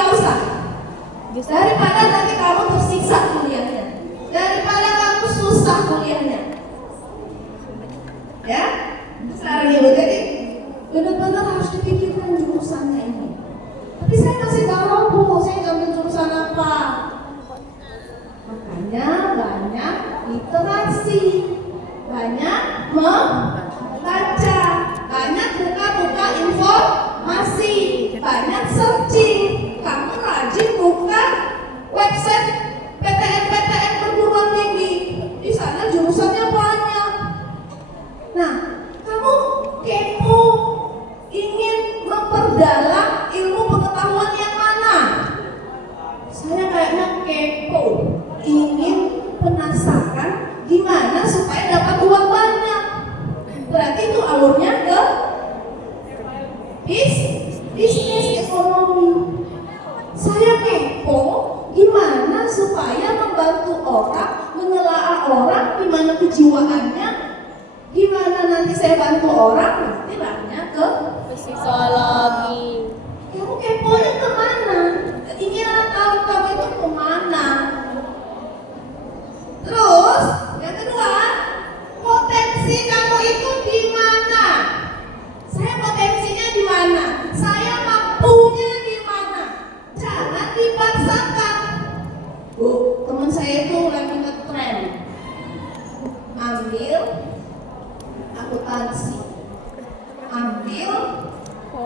nggak usah. Daripada nanti kamu tersiksa kuliahnya, daripada kamu susah kuliahnya. Ya, sekarang ibu jadi benar-benar harus dipikirkan jurusannya ini. Tapi saya kasih tahu Bu, saya ngambil jurusan apa? Makanya banyak literasi, banyak membaca, banyak buka-buka informasi, banyak searching. Kamu rajin buka website PTN perguruan tinggi, di sana jurusannya banyak. Nah, kamu kepo, ingin memperdalam ilmu pengetahuan yang mana? Saya kayaknya kepo, ingin penasaran gimana supaya dapat uang banyak. Berarti itu alurnya ke bisnis ekonomi. Saya kepo gimana supaya membantu orang, menelaah orang, gimana kejiwaannya, gimana nanti saya bantu orang, nanti lahirnya ke psikologi. Kamu keponya kemana? Ingin tahu kamu itu kemana? Terus yang kedua, potensi kamu itu di mana? Saya potensinya di mana? Saya mampunya di mana? Jangan dipaksakan. Bu, teman saya itu lagi ngetren ambil akuntansi, ambil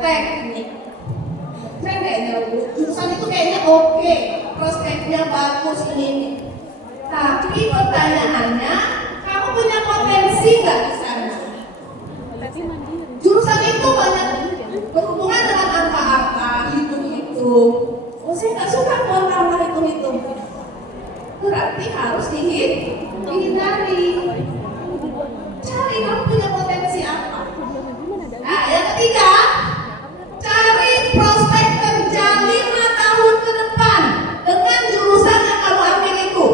teknik. Keren kayaknya Bu, jurusan itu kayaknya oke, prospeknya bagus ini. Tapi pertanyaannya, kamu punya potensi nggak di sana? Jurusan itu banyak berhubungan dengan angka-angka, hitung-hitung. Oh, saya nggak suka kalau angka hitung-hitung. Berarti harus dihindari. Cari kamu punya potensi apa. Nah, yang ketiga, cari prospek kerja 5 tahun ke depan dengan jurusan yang kamu ambil itu.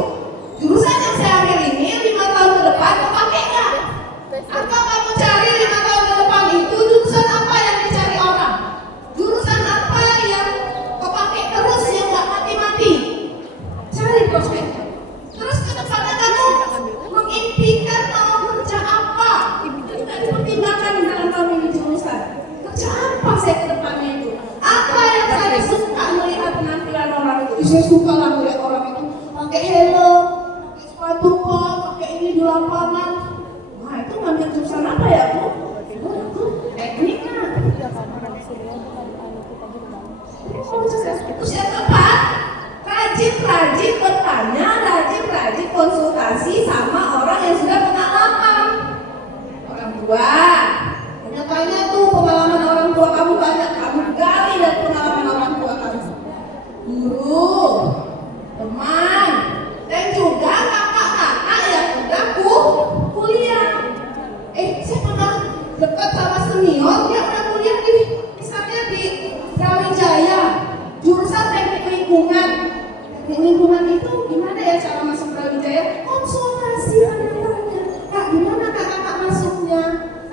Jurusan yang saya ambil ini 5 tahun ke depan kepake nggak? Atau kamu cari 5 tahun ke depan itu jurusan apa yang dicari orang? Jurusan apa yang kepake terus yang nggak mati-mati? Cari prospeknya. Terus ke depannya kamu mengimpikan mau kerja apa? Itu tidak dipertimbangkan dalam kamu ini jurusan. Kerja apa saya ke depannya itu? Apa yang saya suka melihat penampilan orang itu? Saya suka lah melihat orang itu pakai helm, pakai sepatu pon, pakai ini di lapangan. Wah, itu ngambil jurusan apa ya Bu? Oh, itu tekniknya. Terus yang keempat, rajin bertanya, rajin konsultasi sama orang yang sudah pengalaman. Orang tua, tanya tuh pengalaman orang tua kamu banyak, kamu gali dari pengalaman orang tua kamu. Guru, teman, dan juga kakak-kakak yang udah kuliah. Saya pernah dekat sama senior, dia udah kuliah di misalnya di Brawijaya, jurusan teknik lingkungan. Teknik lingkungan itu gimana ya cara masuk Brawijaya? Konsultasi tanya-tanya. Kak, gimana kakak masuknya?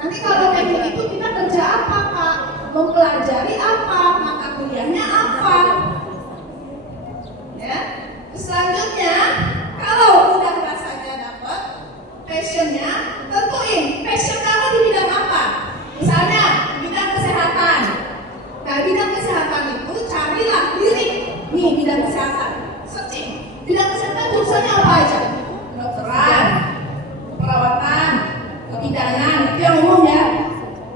Nanti kalau teknik itu kita kerja apa Kak? Mempelajari apa? Mata kuliahnya apa? Ya. Selanjutnya, kalau udah rasanya dapat passionnya, tentuin passion kamu di bidang apa. Misalnya bidang kesehatan. Nah, bidang kesehatan itu carilah lirik nih bidang kesehatan. Searching bidang kesehatan jurusannya apa aja? Kedokteran, keperawatan, kebidanan, itu yang umum ya.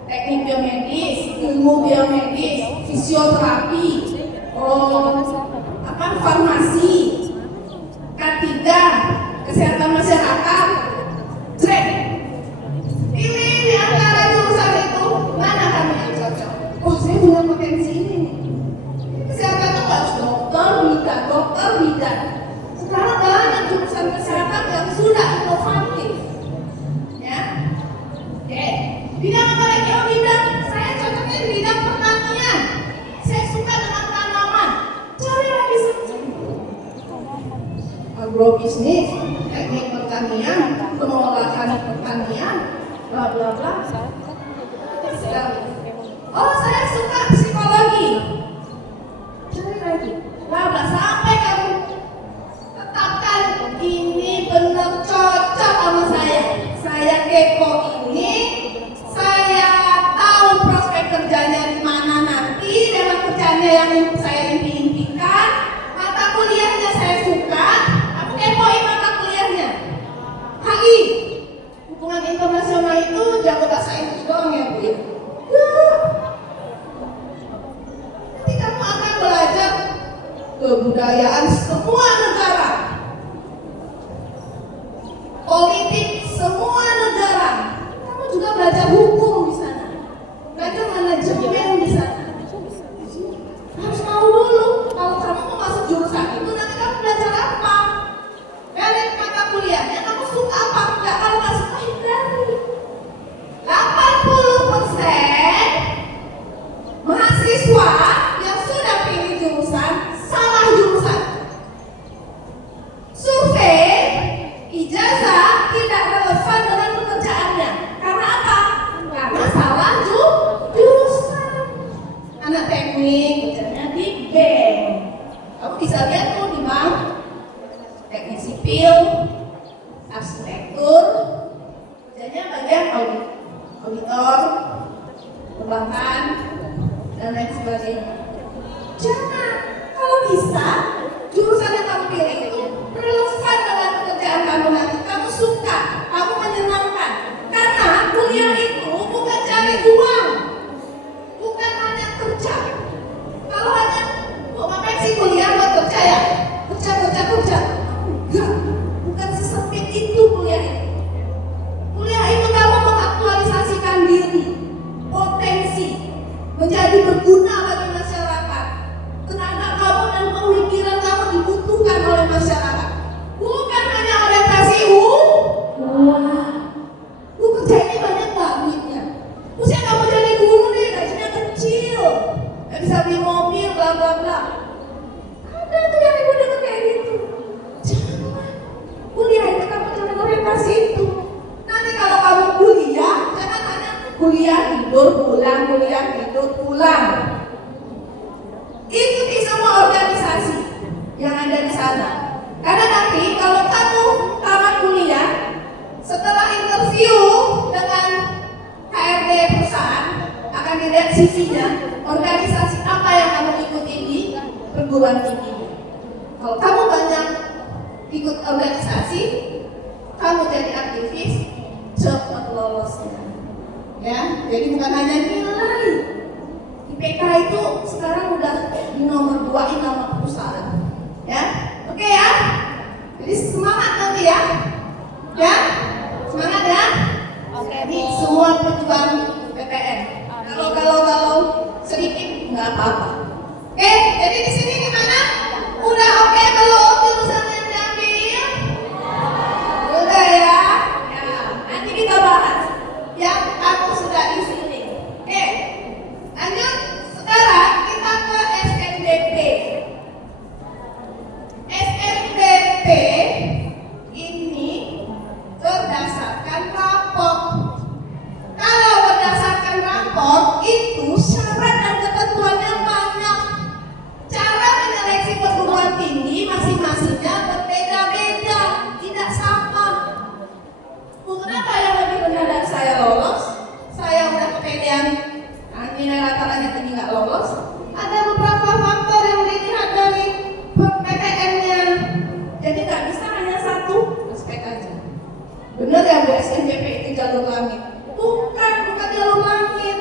Teknik biomedis, ilmu biomedis, fisioterapi, farmasi, K3, kesehatan masyarakat. Cek. Pilih di antara jurusan itu mana kamu yang cocok. Oh, saya punya potensi ini nih. Kesehatan itu harus dokter bidan. Sekarang banyak jurusan kesehatan yang sudah inovatif. Ya. Oke. Bidang apa lagi? Oh, bidang saya cocoknya di bidang pertanian. Saya suka dengan tanaman. Cari lagi saja. Agrobisnis, teknik pertanian, pengolahan pertanian, bla bla bla. Oh, saya suka psikologi. Cari lagi. Beko ini saya tahu prospek kerjanya di mana nanti, memang kerjanya yang saya impi-impikan, mata kuliahnya saya suka, aku kepoin mata kuliahnya. HI, hubungan internasional itu jago bahasa Inggris doang ya Bu ya? Enggak. Nanti kamu akan belajar kebudayaan semua negara, politik semua negara. Kamu juga belajar hukum di sana, belajar manajemen di sana. Harus tahu dulu kalau kamu mau masuk jurusan itu nanti kamu belajar apa. Dari mata kuliahnya kamu suka apa enggak, kalau nggak suka hindari. 80% mahasiswa yang sudah pilih jurusan salah jurusan. Survei ijazah tidak relevan dengan pekerjaannya. Karena apa? Karena salah jurusan. Anak teknik kerjanya di bank. Kamu bisa lihat tuh di bank, teknik sipil, arsitektur, kerjanya bagian auditor, perbankan, dan lain sebagainya. Jangan, kalau bisa jurusan yang kamu pilih itu relevan dengan pekerjaan kamu nanti. Kamu suka, kamu menyenangkan. Karena kuliah itu bukan cari uang, bukan hanya kerja. Kalau hanya ngapain sih kuliah buat kerja ya? Kerja. Enggak, bukan sesempit itu kuliah itu. Kuliah itu kamu mengaktualisasikan diri, potensi, menjadi berguna bagi masyarakat. Tenaga kamu dan pemikiran kamu dibutuhkan oleh masyarakat. Bukan hanya orientasi Bu kerja ini banyak gak duitnya? Usia kamu jadi guru nih, gajinya kecil, gak bisa beli mobil, bla bla bla. Ada tuh yang ibu dengar kayak gitu. Jangan. Kuliah itu kamu jangan orientasi itu. Nanti kalau kamu kuliah, jangan hanya kuliah tidur pulang. Ikuti semua organisasi yang ada di sana. Karena nanti kalau kamu tamat kuliah, setelah interview dengan HRD perusahaan, akan dilihat CV-nya, organisasi apa yang kamu ikuti di perguruan tinggi. Kalau kamu banyak ikut organisasi, kamu jadi aktivis, cepat lolosnya. Ya, jadi bukan hanya nilai. IPK itu sekarang udah di nomor 2 nama perusahaan. Ya, oke ya. Jadi semangat nanti ya. Ya, semangat ya. Oke, ini semua perjuangan PTN. Kalau sedikit nggak apa-apa. Oke, jadi di sini gimana? Udah oke belum jurusan yang diambil? Udah ya. Ya, nanti kita bahas yang aku sudah di sini. Oke, lanjut. Sekarang kita ke SNBP. SNBP ini berdasarkan rapor. Kalau berdasarkan rapor itu syarat dan ketentuannya banyak. Cara menyeleksi perguruan tinggi masing-masingnya berbeda-beda, tidak sama. Kenapa yang lebih rendah dari saya lolos? Saya udah kepedean, nilai rata-ratanya tinggi nggak lolos. Ada beberapa faktor yang dilihat dari PTN-nya. Jadi nggak bisa hanya satu aspek aja. Benar ya Bu, SNBP itu jalur langit? Bukan jalur langit.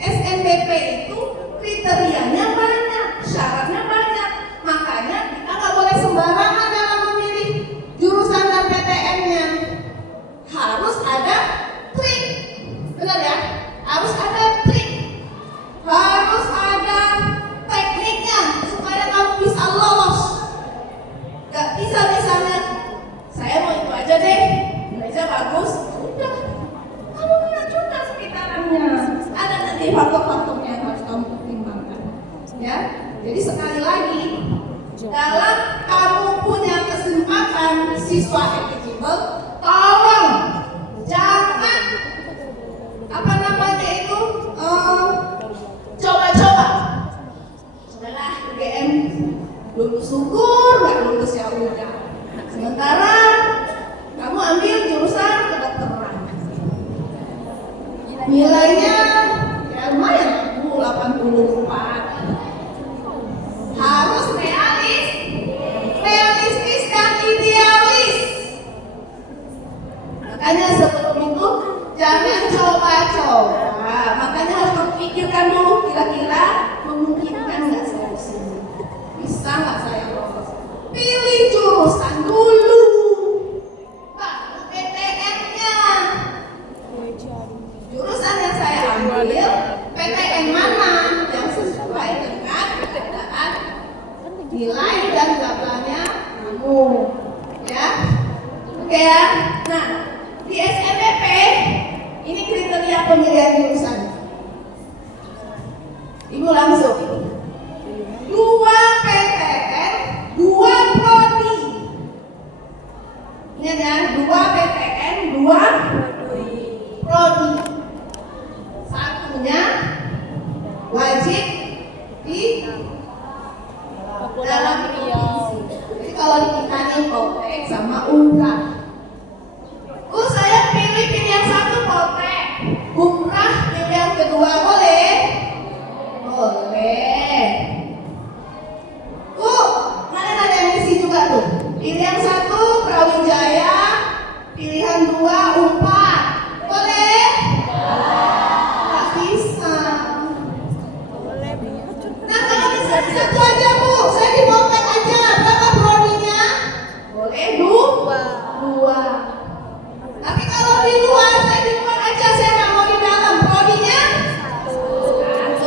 SNBP itu kriterianya banyak, syaratnya banyak. Makanya kita nggak boleh sembarangan dalam memilih jurusan dan PTN-nya. Harus ada trik, benar ya? Harus ada trik, harus ada tekniknya supaya kamu bisa lolos. Gak bisa misalnya, saya mau itu aja deh, nilainya bagus, udah. Kamu lihat juga sekitarannya, ada nanti faktor-faktornya yang harus kamu pertimbangkan. Ya, jadi sekali lagi, dalam kamu punya kesempatan siswa eligible, tolong jangan coba-coba. Sudahlah UGM lulus syukur, nggak lulus ya udah. Sementara kamu ambil jurusan kedokteran, Nilainya ya lumayan, 84. Harus realistis dan idealis. Makanya sebelum itu jangan coba-coba. Makanya harus memikirkan dulu kira-kira memungkinkan nggak saya di sini, bisa nggak saya lolos. Pilih jurusan dulu, baru PTN-nya. Jurusan yang saya ambil, PTN mana yang sesuai dengan keadaan nilai dan bla-blanya kamu, ya. Oke ya. Nah, di SNMP ini kriteria pemilihan jurusan. Ibu langsung 2 PTN, 2 prodi. Ini ada 2 PTN, 2 prodi. Satunya wajib di dalam provinsi. Jadi kalau di kita nih Poltek sama Umrah. Saya pilih yang satu Poltek, Umrah pilih yang kedua, boleh? Boleh. Mana ada yang isi juga tuh? Pilih yang satu Brawijaya, pilihan 2 Unpad, boleh? Nggak bisa. Nah kalau misalnya satu aja Bu, saya di Poltek aja, berapa prodinya? Boleh 2. Tapi kalau di luar, saya di luar aja, saya nggak mau di dalam. Prodinya 1.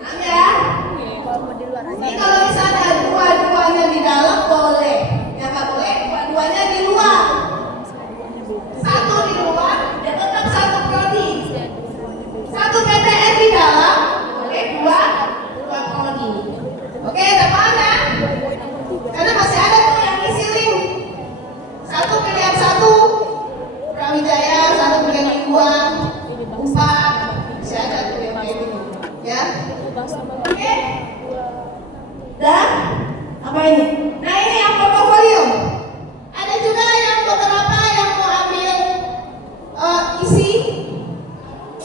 Nah ya. Ini kalau misalnya dua-duanya di dalam boleh, ya nggak boleh dua-duanya di luar. 1 di luar, ya tetap 1 prodi. 1 PTN di dalam, boleh 2 prodi. Oke, teman ya? Karena masih ada tuh yang ngisi link. 1 pilihan 1 Brawijaya, 1 pilihan 2 Unpad, masih ada tuh yang kayak gini, ya. Oke. Dan apa ini? Nah ini yang portofolio. Ada juga yang beberapa yang mau ambil isi.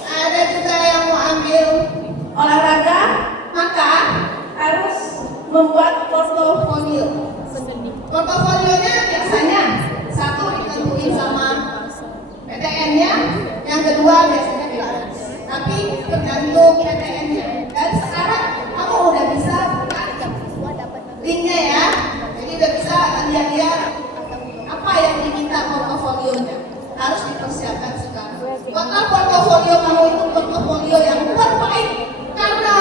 Ada juga yang mau ambil olahraga, maka harus membuat portofolio. Portofolionya biasanya 1 ditentuin sama PTN-nya, yang kedua biasanya bebas. Tapi tergantung PTN-nya. Dan sekarang kamu udah bisa buka linknya ya. Jadi udah bisa lihat-lihat apa yang diminta portofolionya. Harus dipersiapkan sekarang. Buatlah portofolio kamu itu portofolio yang terbaik. Karena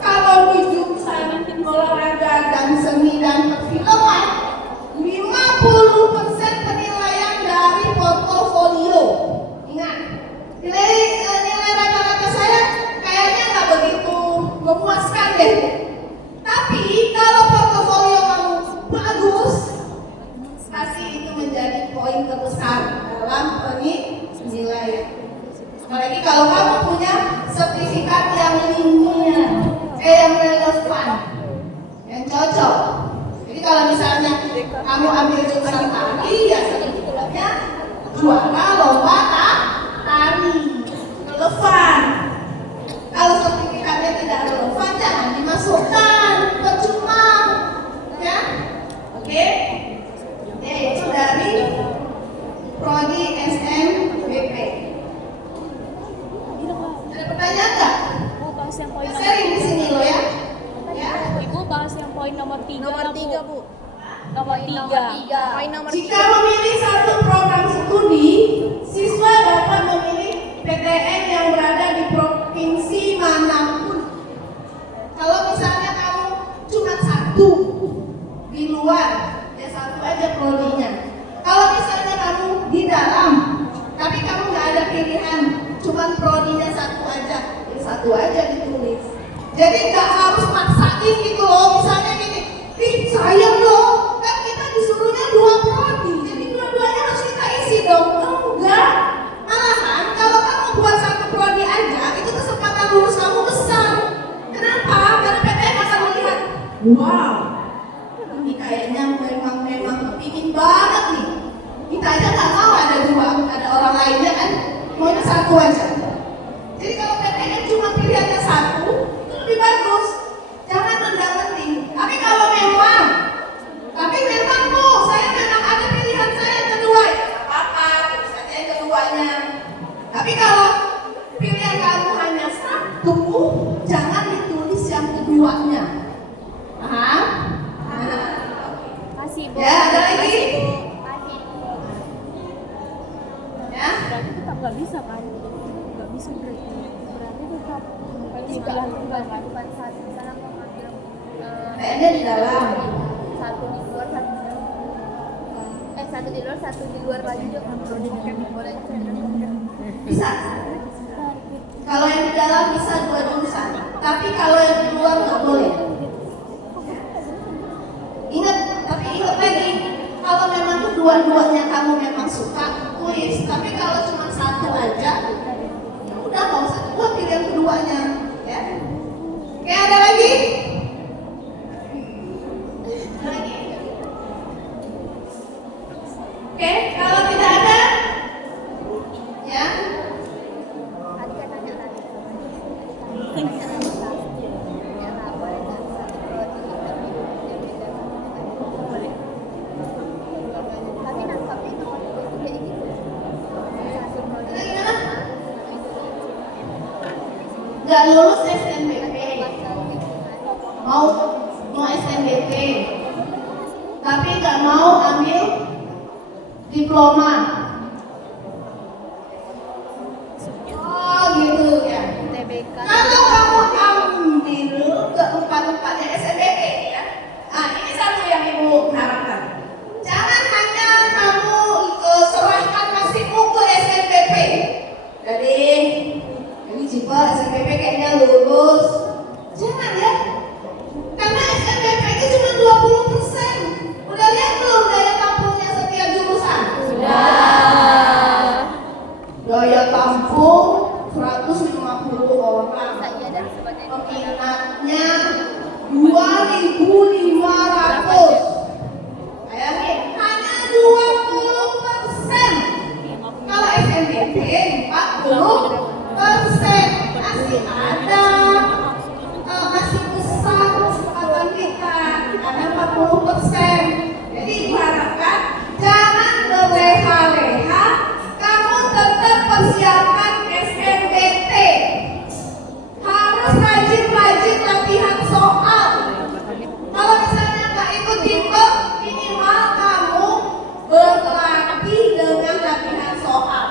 kalau di jurusan olahraga dan seni dan perfilman 50% penilaian dari portofolio. Ingat, nilai rata-rata saya kayaknya nggak begitu memuaskan deh. Tapi kalau portofolio kamu bagus, pasti itu menjadi poin terbesar dalam penilaian. Apalagi kalau kamu punya sertifikat yang linier, yang relevan, yang cocok. Jadi kalau misalnya kamu ambil jurusan tari, ya sertifikatnya juara lomba tari, relevan. Kalau sertifikatnya tidak relevan, jangan dimasukkan, percuma, ya. Oke, itu dari prodi SNBP. Ada pertanyaan nggak? Bahas yang poin sering di sini lo ya. Ibu bahas yang poin nomor 3. Nomor 3, Bu. Nomor 3. Poin nomor Jika memilih satu program studi, siswa dapat memilih PTN yang berada di provinsi manapun. Kalau misalnya kamu cuma 1 di luar, ya 1 aja prodinya. Kalau misalnya kamu di dalam, tapi kamu nggak ada pilihan, cuma prodinya 1 aja, ya 1 aja ditulis. Jadi nggak harus maksain gitu loh, misalnya gini, sayang loh, kan kita disuruhnya 2 prodi, jadi dua-duanya harus kita isi dong. Enggak, malahan kalau kamu buat 1 prodi aja, itu kesempatan lulus kamu besar. Kenapa? Karena PTN akan melihat, wow, ini kayaknya memang kepingin banget nih. Kita aja nggak mau ada 2, ada orang lainnya kan, maunya satu aja. Jadi kalau PTN cuma pilihannya satu, itu lebih bagus. Jangan mendang-mending. Tapi memang Bu, saya memang ada pilihan saya yang kedua. Ya, apa-apa, tulis saja yang keduanya. Tapi kalau pilihan kamu hanya satu, jangan ditulis yang keduanya. Paham? Nah. Kasih Bu. Ya, ada lagi? Kasih. Ya. Berarti tetap nggak bisa kan? Nggak bisa berarti. Berarti tetap pilihan tunggal kan? Bukan satu. Misalnya mau ngambil Kayaknya di dalam. satu di luar, satu di dalam. Satu di luar, satu di luar lagi juga boleh. Bisa. Kalau yang di dalam bisa 2 jurusan. Tapi kalau yang di luar nggak boleh. Tapi ingat lagi, kalau memang kedua-duanya kamu memang suka, tulis. Tapi kalau cuma satu aja, ya udah nggak usah juga pilih yang keduanya. Ya. Oke, ada lagi? Lagi. Oke, kalau tidak ada, ya. Tadi kan nanya tadi. Tapi nangkapnya kalau kayak gitu. Nggak lulus SNBP, mau SNBP, tapi nggak mau ambil diploma. Oh gitu ya. TBK. Kalau kamu ambil keempat-empatnya SNBP ya, ini satu yang ibu harapkan. Jangan hanya kamu serahkan nasibmu ke SNBP. Jadi ini Cipa SNBP kayaknya lulus. Jangan ya. Karena SNBP itu cuma 20%. Udah lihat belum daya tampungnya setiap jurusan? Sudah. Daya tampung 150 orang. Saya dan sebagai Peminatnya 2.500. Bayangin, hanya 20%. Kalau SNBP 40%. Masih ada, masih besar kesempatan kita. Ada 40%. Jadi ibu harapkan jangan berleha-leha. Kamu tetap persiapkan SNBT. Harus rajin-rajin latihan soal. Kalau misalnya nggak ikut bimbel, minimal kamu berlatih dengan latihan soal.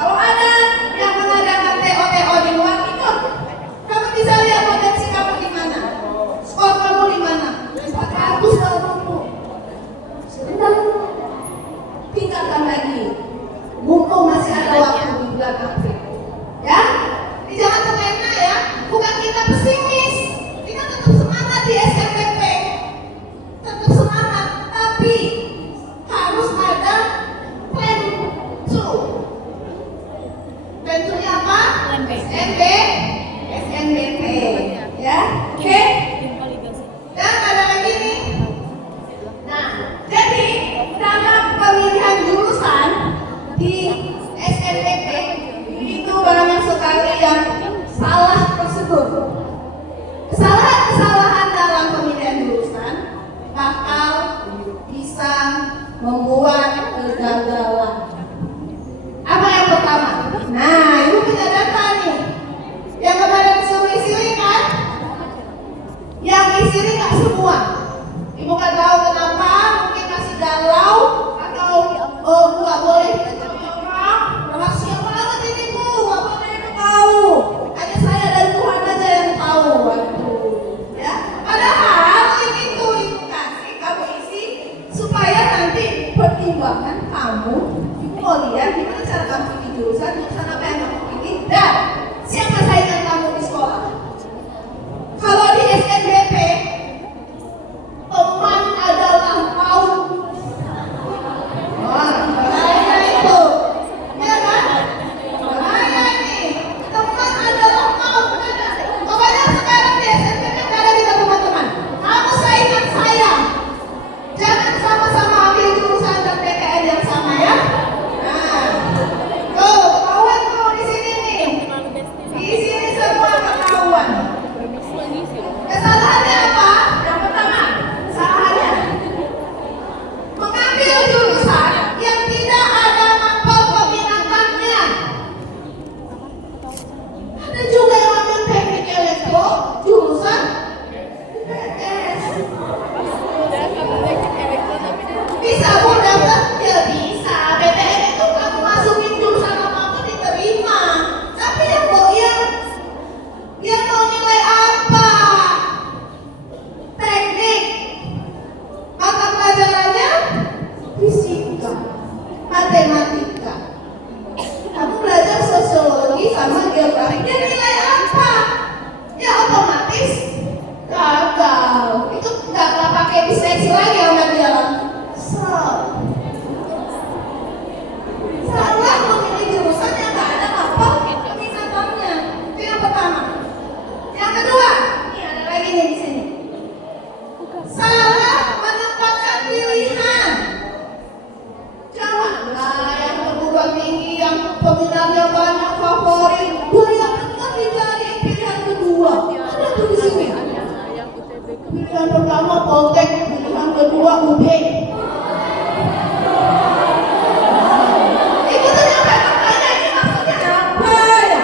Kalau ada yang mengadakan TO di luar, ikut. Kamu bisa lihat potensi kamu di mana, skor kamu di mana. 400 kamu. Sudah. Tinggalkan lagi. Mumpung masih ada waktu di bulan April. Ya, jadi jangan terlena ya. Bukan kita pesimis, kita tetap semangat di SNBP, tetap semangat. Tapi harus ada plan 2. Plan 2-nya apa? Plan B. SNBP. Ya, oke. Dan ada lagi nih. Nah, jadi dalam pemilihan jurusan di SNBP itu banyak sekali yang salah prosedur. Kesalahan-kesalahan dalam pemilihan jurusan bakal bisa membuat kegagalan. Apa yang pertama? Nah, ibu punya data nih. Yang kemarin disuruh isi link kan? Yang isi link nggak semua. Ibu nggak tahu kenapa, mungkin masih galau atau nggak boleh orang. Rahasia banget ini Bu, nggak boleh ibu tahu. Hanya saya dan Tuhan aja yang tahu. Waduh, ya. Padahal link itu ibu kasih, kamu isi supaya nanti pertimbangan kamu, ibu mau lihat gimana cara kamu pilih jurusan apa yang kamu pilih, dan siapa saingan kamu di sekolah. Kalau di SNBP Pilihan pertama Poltek, pilihan kedua UB. Itu ternyata makanya ini maksudnya apa ya?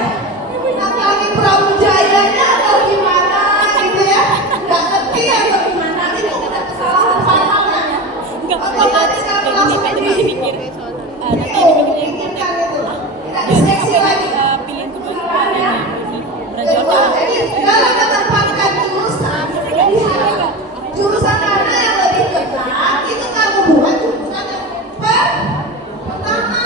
Lagi Pramujayanya atau gimana gitu ya? Nggak ngerti atau gimana? Itu udah kesalahan fatalnya. Otomatis kalau langsung mikir itu pikirkan itu. Tidak diseleksi lagi. pilihan kedua Kesalahannya. Brajamusta. Jadi dalam menempatkan jurusan mana yang lebih ketat itu kamu buat jurusan yang pertama.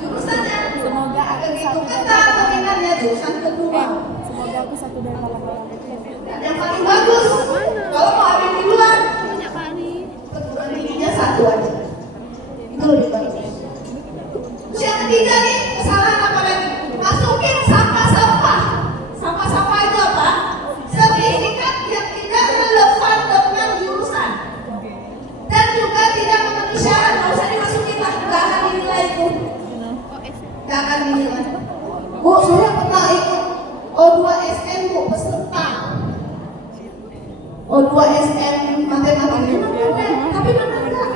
Jurusannya Semoga aku begitu satu ketat peminatnya jurusan kedua. Semoga aku satu dari orang-orang itu. Dan yang paling bagus kalau mau ambil di luar Banyak kali. perguruan tingginya satu aja. Itu lebih bagus. Terus yang ketiga nih kesalahan apa lagi? Masukin sampah-sampah. Sampah-sampah itu apa? Sertifikat yang tidak relevan dengan jurusan dan juga tidak memenuhi syarat. Nggak usah dimasukin lah, nggak akan dinilai itu. Nggak akan dinilai. Bu, saya pernah ikut O2SN Bu, peserta O2SN matematika, tapi menang nggak?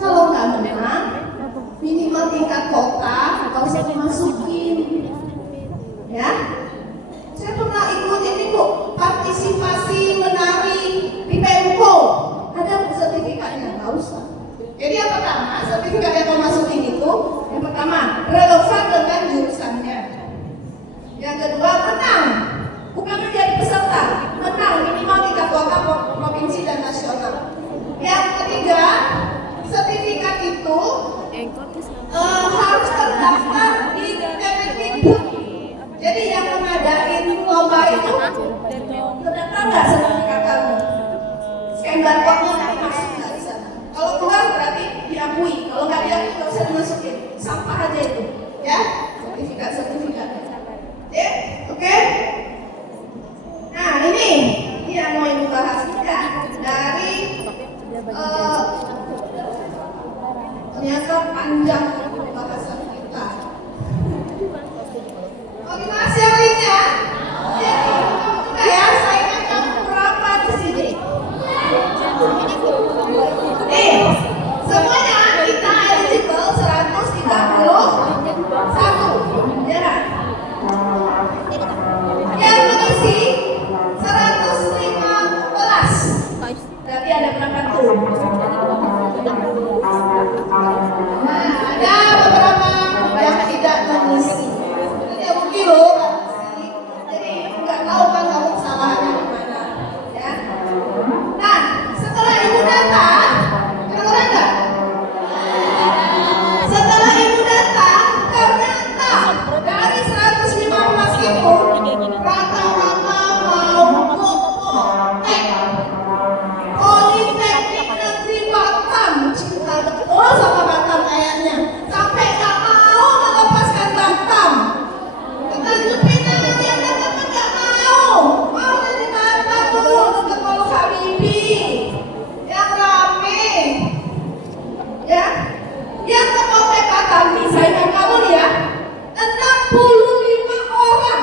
Kalau nggak menang, minimal tingkat kota nggak usah dimasukin, ya. Saya pernah ikut ini Bu, partisipasi menari di Pemko, ada sertifikatnya, nggak usah. Jadi yang pertama, sertifikat yang kau masukin itu, yang pertama relevan dengan jurusannya. Yang kedua menang, bukan menjadi peserta, menang minimal tingkat kota, provinsi dan nasional. Yang ketiga, sertifikat itu harus terdaftar di Kemendikbud. Jadi yang mengadain lomba itu terdaftar nggak sertifikat kamu? Scan barcode-nya nanti masuk nggak di sana. Kalau keluar berarti diakui. Kalau nggak diakui nggak usah dimasukin. Sampah aja itu, ya sertifikat. Oke? Nah ini yang mau ibu bahas juga dari ternyata panjang pembahasan kita. Oh, gimana sharingnya? Jadi juga ya, saingan kamu berapa di sini? Semuanya kita eligible 131, ya. Yang mengisi 115. Berarti ada berapa tuh? Nah, ada beberapa yang tidak mengisi. Jadi mungkin loh, jadi nggak tahu kan kamu kesalahannya di mana, ya. Nah, setelah ibu data, kedengeran nggak? Setelah ibu data, ternyata dari 115 itu rata-rata mau Poltek, Politeknik Negeri Batam, cinta betul sama Batam kayaknya, sampai nggak mau melepaskan Batam. Tanjung Pinang yang teman-teman nggak mau dari Batam dulu ke Pulau Habibie, yang rame, ya. Yang ke Poltek Batam nih, saingan kamu nih ya, 65 orang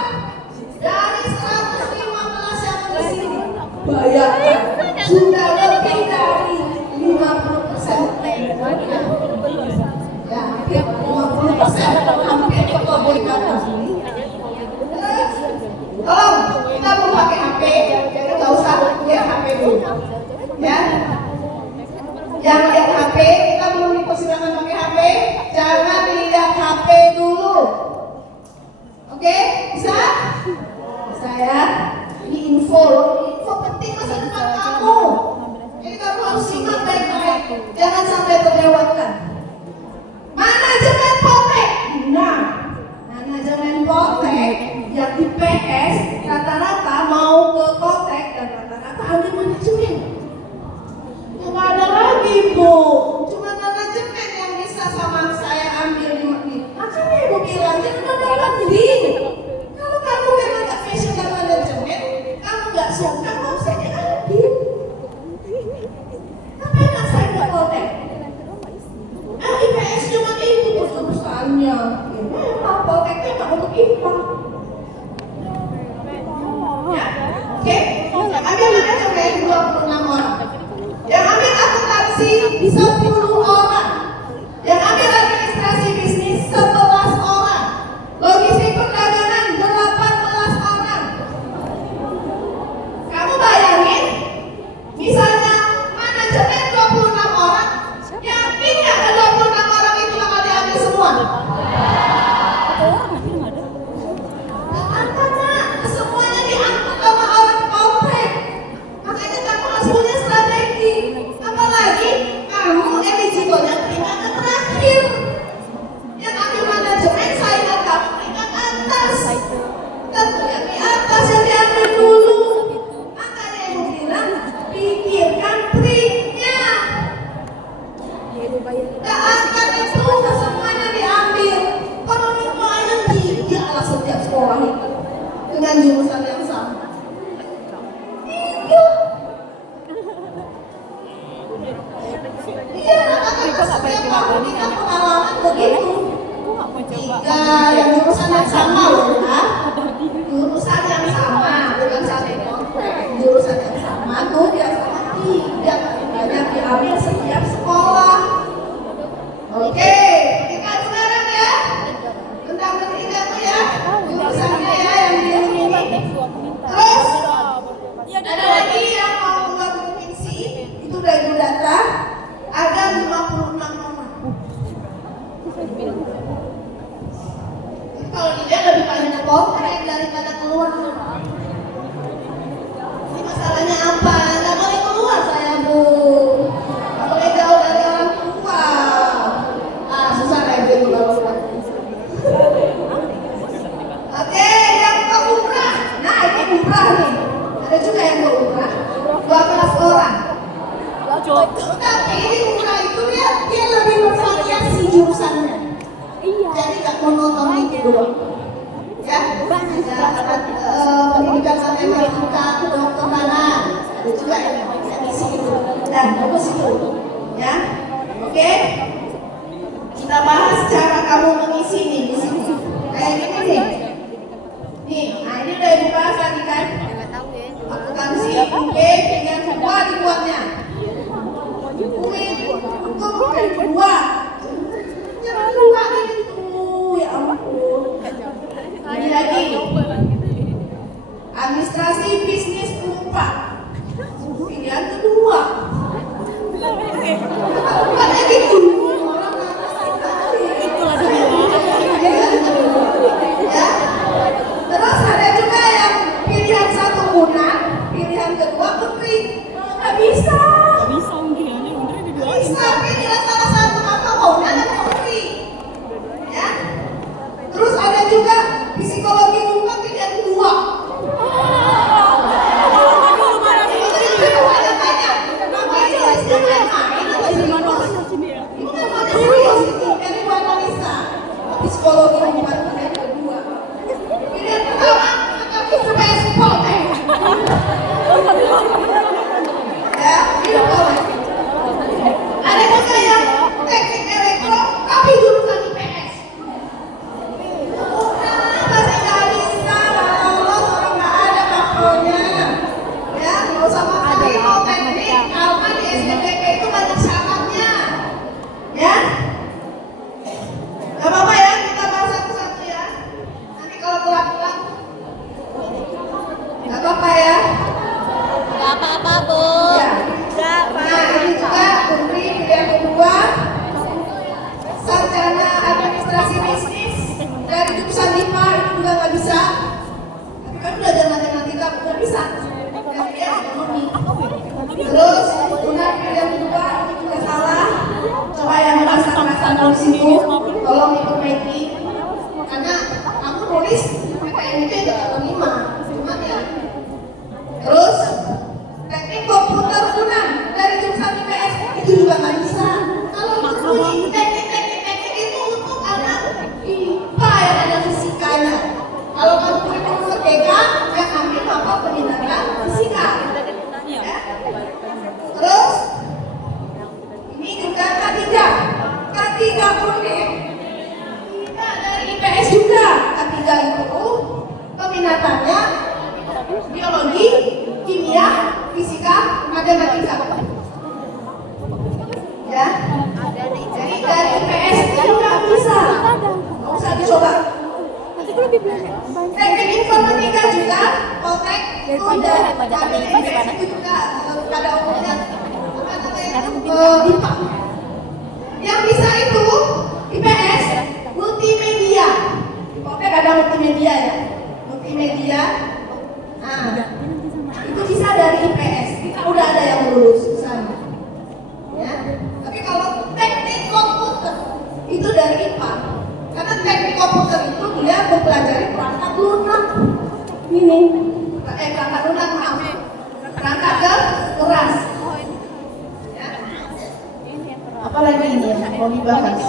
dari 115 yang di sini. Bayangkan, sudah lebih dari 50%. Ya, hampir 50%, hampir ke Poltek Batam. Tolong, kita mau pakai HP, jadi nggak usah lihat HP dulu, ya. Yang lihat HP, kita belum dipersilakan pakai HP, jangan lihat HP dulu. Oke, bisa? Bisa ya? Ini info penting masa depan kamu. Jadi kamu harus simak baik-baik, jangan sampai terlewatkan. Manajemen Poltek, nah, manajemen Poltek yang di PS rata-rata mau ke Poltek dan rata-rata ambil manajemen. Nggak ada lagi Bu, cuma manajemen yang bisa sama saya ambil di. Makanya ibu bilang jangan ada lagi. Kalau kamu memang nggak passion dengan manajemen, kamu nggak suka, mau saya ambil. Tapi anak saya ke Poltek. IPS cuma itu jurusannya. Memang Polteknya nggak untuk IPA. Ya, oke. setiap tahun kita pengalaman begitu. Aku nggak mau coba. Tiga yang jurusan yang sama loh ya. Jurusan yang sama, bukan satu kontrak. Jurusan yang sama tuh yang sama tiga banyak diambil setiap sekolah. Oke, kita sekarang ya. Tentang bertiga tuh ya. Jurusannya ya yang ini. Terus ada lagi yang mau keluar provinsi itu dari data ada 56 nomor. Kalau dilihat lebih banyak kontrak daripada keluar. Ini masalahnya apa? Nggak boleh keluar saya bu. Nggak boleh jauh dari orang tua. Susah kayak gitu kalau keluar. Oke, yang ke umrah. Nah ini umrah nih. Ada juga yang ke umrah. 12 orang. Tapi ini umrah itu dia lebih bervariasi jurusannya. Iya. Jadi nggak monoton itu doang. Ya, pendidikan matematika, kedokteran, ada juga yang isi itu. Dan bagus itu, ya. Oke. Kita bahas cara kamu mengisi nih di sini. Kayak gini nih. Nih, nah ini udah ibu bahas tadi kan. Akuntansi, UK, pilihan kedua dibuatnya. UI itu pilihan kedua. Jangan lupa gitu, ya ampun. Lagi lagi. Administrasi bisnis 4. Pilihan kedua. Bukannya gitu. Ya. Terus ada juga yang pilihan 1 UNAN, pilihan kedua menteri. Nggak bisa. Bisa pilihan salah satu apa UNAN atau menteri. Ya. Terus ada juga psikologi umum pilihan kedua. Psikologi umum pilihan kedua. Pilihan pertama IPS Poltek. Ya, gitu. Ada juga yang teknik elektro tapi jurusan IPS. Masih nggak bisa lolos orang nggak ada makronya. Ya, nggak usah maksain mau teknik karena di SNMPTN itu banyak syaratnya. Ya. Gak apa-apa ya, kita bahas satu-satu ya. Nanti kalau telat-telat gak apa-apa ya. Gak apa-apa bu. Ya. Nah ini juga Putri pilihan kedua sarjana administrasi bisnis dari jurusan IPA itu juga gak bisa. Tapi kan belajar matematika gak bisa. Dari ekonomi. Terus UNAR pilihan kedua itu juga salah. Coba yang merasa-rasa di situ tolong diperbaiki karena aku nulis PTN itu ya terima cuma ya. Terus teknik komputer UNAN dari jurusan IPS itu juga nggak bisa. Kalau teknik itu untuk anak IPA yang ada fisikanya. Kalau kamu kurikulum TK yang ambil apa peminatan fisika. Ya. Terus ini juga K3 pun nih kita dari IPS juga. K3 itu peminatannya biologi, kimia, fisika, matematika. Ya, jadi dari IPS itu juga bisa. Nggak usah dicoba. Teknik informatika juga, Poltek itu dari IPS itu juga pada umumnya IPA. Yang bisa itu IPS multimedia. Poltek ada multimedia ya. Multimedia. Nah, itu bisa dari IPS. Kita udah ada yang lulus di sana. Ya. Tapi kalau teknik komputer itu dari IPA. Karena teknik komputer itu dia mempelajari perangkat lunak. Ini. Perangkat lunak maaf. Perangkat keras. Apalagi ini yang mau dibahas.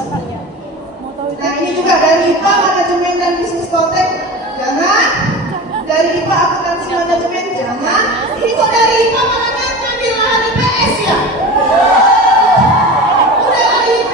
Nah ini juga dari IPA manajemen dan bisnis Poltek jangan, dari IPA akuntansi manajemen jangan. Ini kok dari IPA malah ngambil lahan IPS ya? Udah dari IPA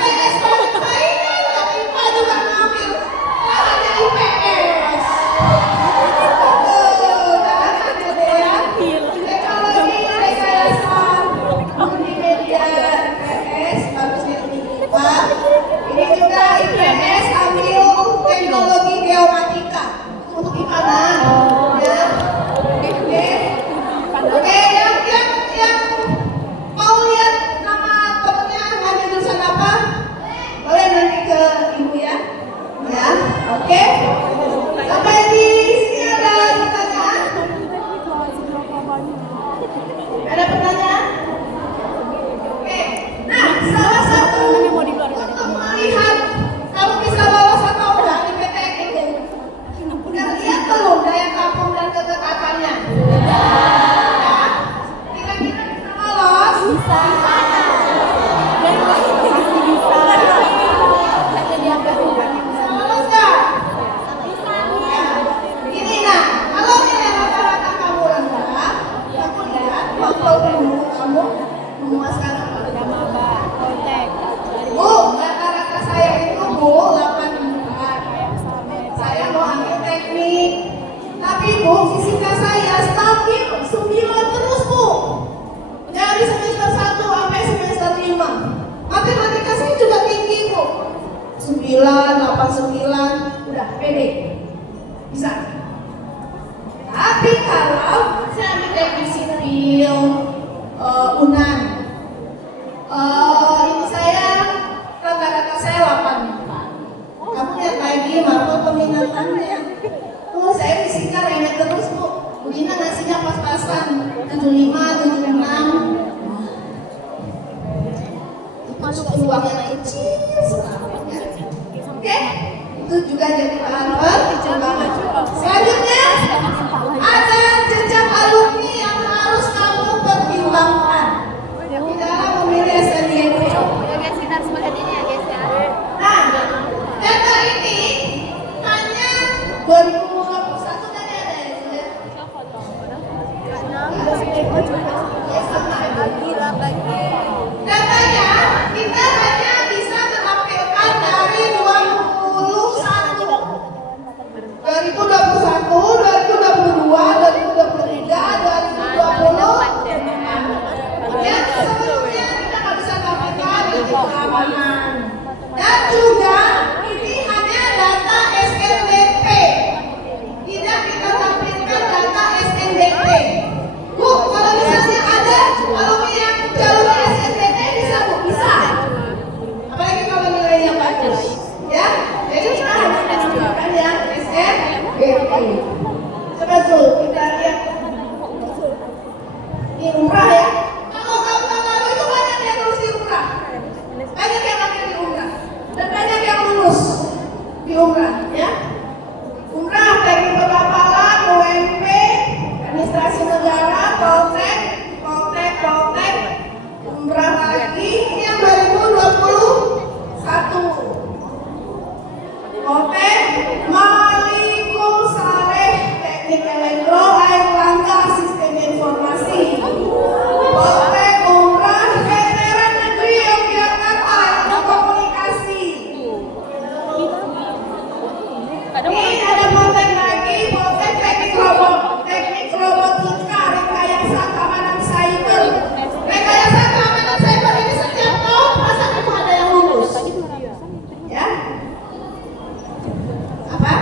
Memuaskan apa? maba, kontek, Bu, rata-rata saya itu Bu 8,4. Saya mau ambil teknik. Tapi Bu, fisika saya stabil 9 terus Bu. Dari semester 1 sampai semester 5. Matematika saya juga tinggi Bu. 9, 8, 9. Udah, pede. Bisa. Tapi kalau saya ambil teknik sipil, UNAN, ini saya rata-rata saya 8,4. Kamu lihat lagi apa peminatannya? Oh, saya fisika remet terus Bu. Budina ngasihnya pas-pasan 75, 76. Masuk peluangnya kecil sekali. Oke, itu juga jadi bahan pertimbangan. Selanjutnya ada jejak alumni yang harus kamu pertimbangkan di dalam memilih SNDP. Ya guys, kita harus melihat ini ya guys ya. Nah, data ini hanya 2021 tadi ada ya sudah. Datanya kita hanya bisa menampilkan dari 2022, 2023, 2020. Ya, sebelumnya kita nggak bisa tampilkan di keamanan. Dan juga ini hanya data SNDP. Tidak kita tampilkan data SNDP. Bu, kalau misalnya ada alumni yang jalur SNDP bisa Bu, bisa. Apalagi kalau nilainya bagus. Ya, jadi kita hanya tampilkan yang SNDP. Coba Zul, kita lihat. Ini umrah ya. Kalau tahun lalu itu banyak yang lulus di umrah. Banyak yang akhir di umrah. Dan banyak yang lulus di umrah ya. Umrah teknik perkapalan, UMP, administrasi negara, Poltek, umrah lagi. Ini yang 2021. Poltek, Malikum Saleh, teknik elektro, air langga, sistem informasi. Poltek, umrah, veteran negeri Yogyakarta, ilmu komunikasi. Ini ada Poltek lagi, Poltek teknik robotika, rekayasa keamanan cyber. Rekayasa keamanan cyber ini setiap tahun masa itu ada yang lulus. Ya? Apa?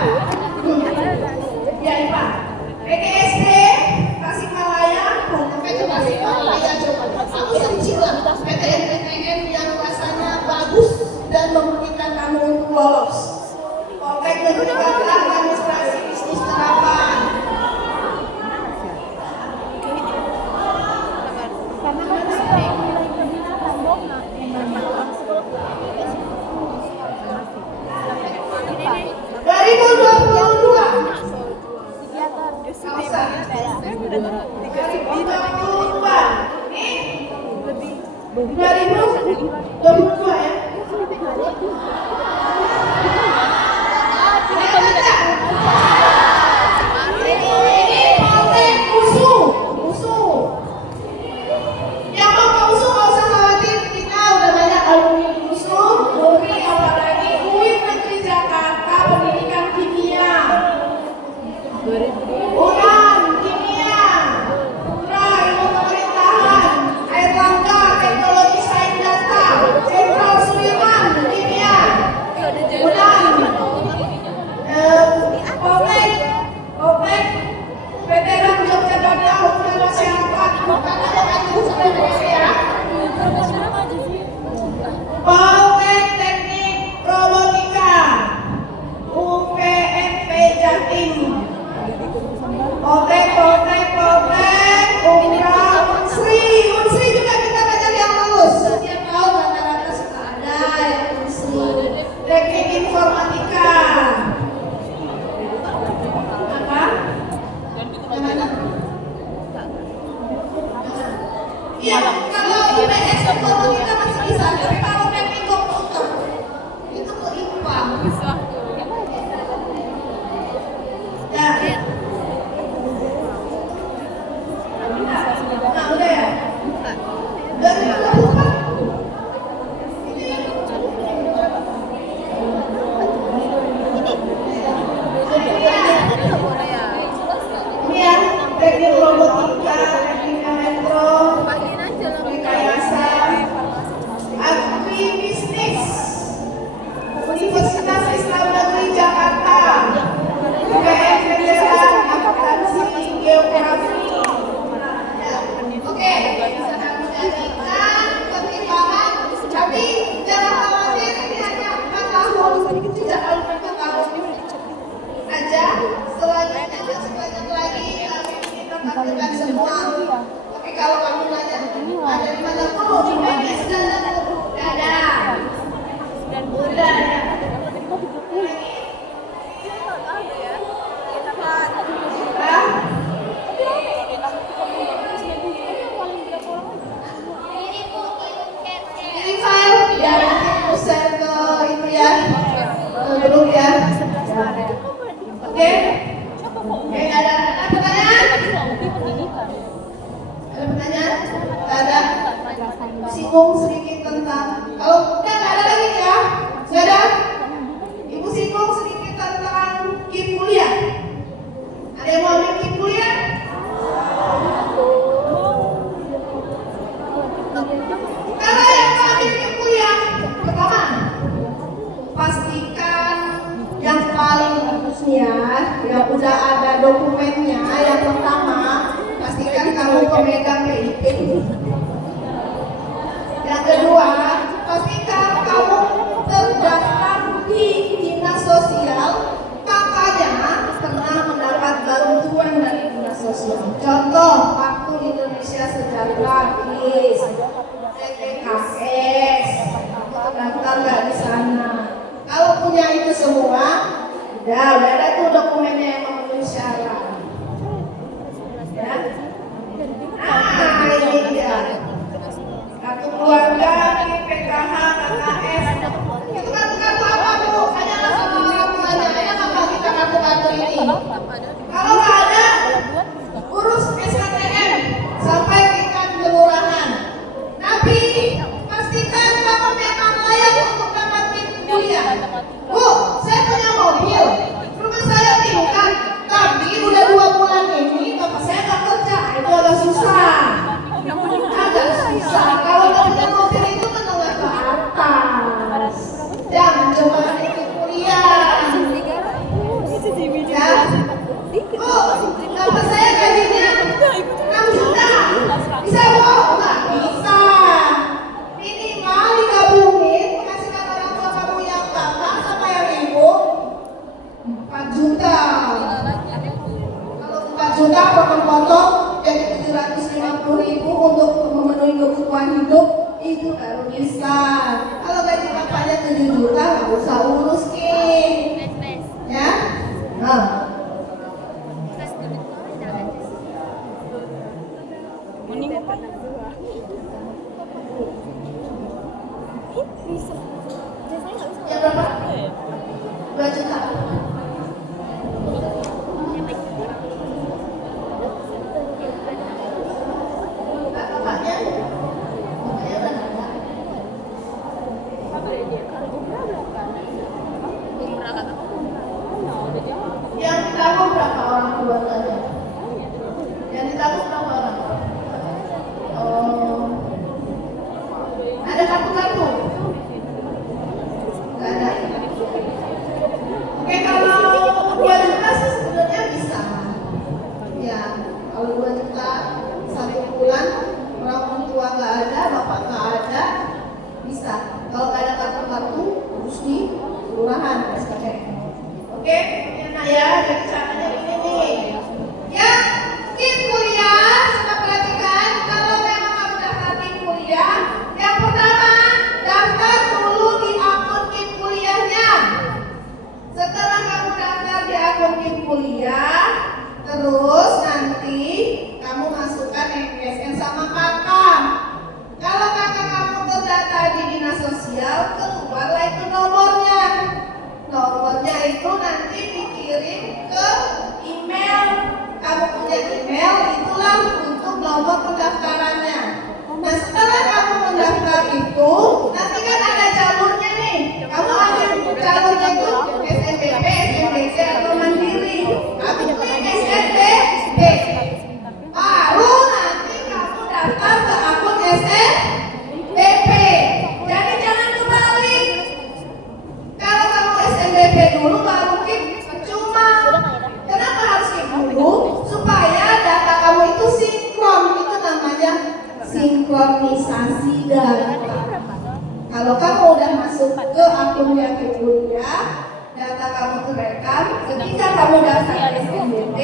Ya, IPA. PGSD, Tasikmalaya, Tasikmalaya coba. Aku sering lah PTN yang rasanya bagus dan memungkinkan kamu untuk lolos. Poltek negeri administrasi bisnis terapan. Karena kan nilai lebih tembok nah yang mana? 2022. Psikiater, Kawasan. 2022. Ini lebih 2022 ya. Ini Poltek USU. Yang mau ke USU nggak usah khawatir, kita udah banyak alumni USU, UPI, apalagi UIN Negeri Jakarta Pendidikan Kimia, UNAN Kimia, UNRA Ilmu Pemerintahan, Airlangga Teknologi Sains Data, Jenderal Sudirman Kimia, UNAN, Poltek, Veteran Yogyakarta Hubungan Masyarakat, bukan ada kan sebenarnya ya. Poltek Teknik Robotika, UPNP Jatim. Poltek, Umrah, Unsri juga kita banyak yang lulus. Setiap tahun rata-rata suka ada yang Unsri. Teknik Informatika. Apa? Yang mana? Iya, kalau IPS Informatika masih bisa, tapi kalau teknik komputer itu ke IPA. Ya. Nah, udah ya. Ada pertanyaan? Nggak ada? Singgung sedikit tentang, kalau udah nggak ada lagi ya? Nggak ada? Ibu singgung sedikit tentang KIM kuliah. Ada yang mau ambil KIM kuliah? Kalau yang mau ambil KIM kuliah, pertama, pastikan yang paling bagusnya, yang udah ada dokumennya. Yang pertama, pastikan kamu pemegang PIP. Yang kedua, pastikan kamu terdaftar di dinas sosial. Kakaknya pernah mendapat bantuan dari dinas sosial. Contoh, Kartu Indonesia Sejahtera, KIS, PPKS, terdaftar nggak di sana? Kalau punya itu semua, udah ada tuh dokumennya yang memenuhi syarat. Ya. Nah, ini dia. Kartu keluarga, PKH, KKS. Itu kartu-kartu apa Bu? Tanyalah sama orang tuanya. Ada apa kita kartu-kartu ini? Kalau nggak ada, urus SKTM sampai tingkat kelurahan. Tapi pastikan kamu memang layak untuk dapat kuliah. Bu, saya punya mobil, rumah saya tingkat, tapi udah 2 bulan ini bapak saya nggak kerja. Itu agak susah. Agak susah. Kalau nggak punya mobil itu menengah ke atas. Jangan coba ikut kuliah. Ya. Bu, bapak saya gajinya 6 juta. Bisa Bu? Nggak bisa. Minimal digabungin, kasihkan orang tua kamu yang bapak sama yang ibu 4 juta. Kalau 4 juta potong-potong jadi 750.000 untuk memenuhi kebutuhan hidup, itu baru bisa. Kalau gaji bapaknya 7 juta nggak usah urus ya. Nah, ya berapa? 2 juta. Bapaknya udah ada. Yang ditanggung berapa orang keluarganya? Yang ditanggung berapa orang? Oh, ada kartu-kartu? Nggak ada. Oke, kalau 2 juta sih sebenarnya bisa. Ya, kalau 2 juta 1 bulan, orang tua nggak ada, bapak nggak ada, bisa. Kalau nggak ada kartu-kartu, harus di kelurahan, SKTM. Oke, enak ya. Jadi caranya ini nih. Ya, KIM kuliah, sudah perhatikan. Kalau memang kamu daftar KIM kuliah, yang pertama daftar dulu di akun KIM kuliahnya. Setelah kamu daftar di akun KIM kuliah, terus nanti kamu masukkan NPSN sama kakak. Kalau kakak kamu terdata di dinas sosial, keluarlah itu nomornya. Nomornya itu nanti dikirim ke email. Kamu punya email, itulah untuk nomor pendaftarannya. Nah, setelah kamu mendaftar itu, nanti kan ada jalurnya nih. Kamu ambil jalurnya itu SNBP, SNBC atau Mandiri. Kamu pilih SNBP. Baru nanti kamu daftar ke akun SNBP. Jadi jangan kebalik. Kalau kamu SNBP dulu baru KIM, percuma. Kenapa harus KIM dulu? Supaya data kamu itu sinkron. Itu namanya sinkronisasi data. Kalau kamu udah masuk ke akun yang kuliah, data kamu terekam. Ketika kamu daftar SNBP,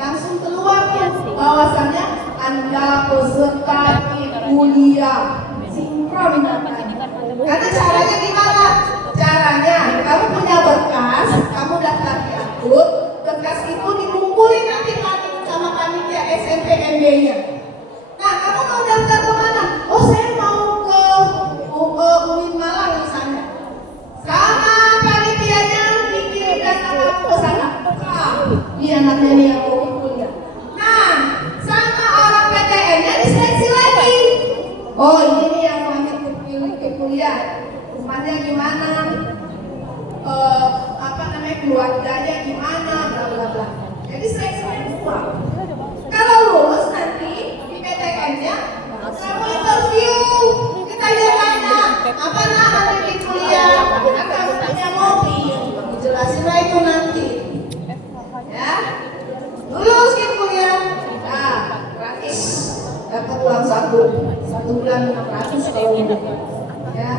langsung keluar tuh bahwasannya Anda peserta kuliah. Sinkron datanya. Karena caranya gimana? Caranya kamu punya berkas, kamu daftar di akun, berkas itu dikumpulin nanti sama panitia SNPNB-nya. Nah, kamu mau daftar ke mana? Oh, saya mau ke UIN Malang misalnya. Sama panitianya dikirim data kamu ke sana. Dia anaknya nih yang mau kuliah. Nah, sama orang PTN-nya Oh ini nih yang mau ke kuliah, rumahnya gimana, apa namanya keluarganya gimana, bla bla bla. Jadi seleksinya dua. Kalau lulus nanti di PTN-nya, kamu interview, kita tanya apa nanti di kuliah, kamu punya mobil, dijelasin lah itu nanti. Ya, lulus ke kuliah, nah gratis, dapat uang satu bulan 600 kalau ini. Ya,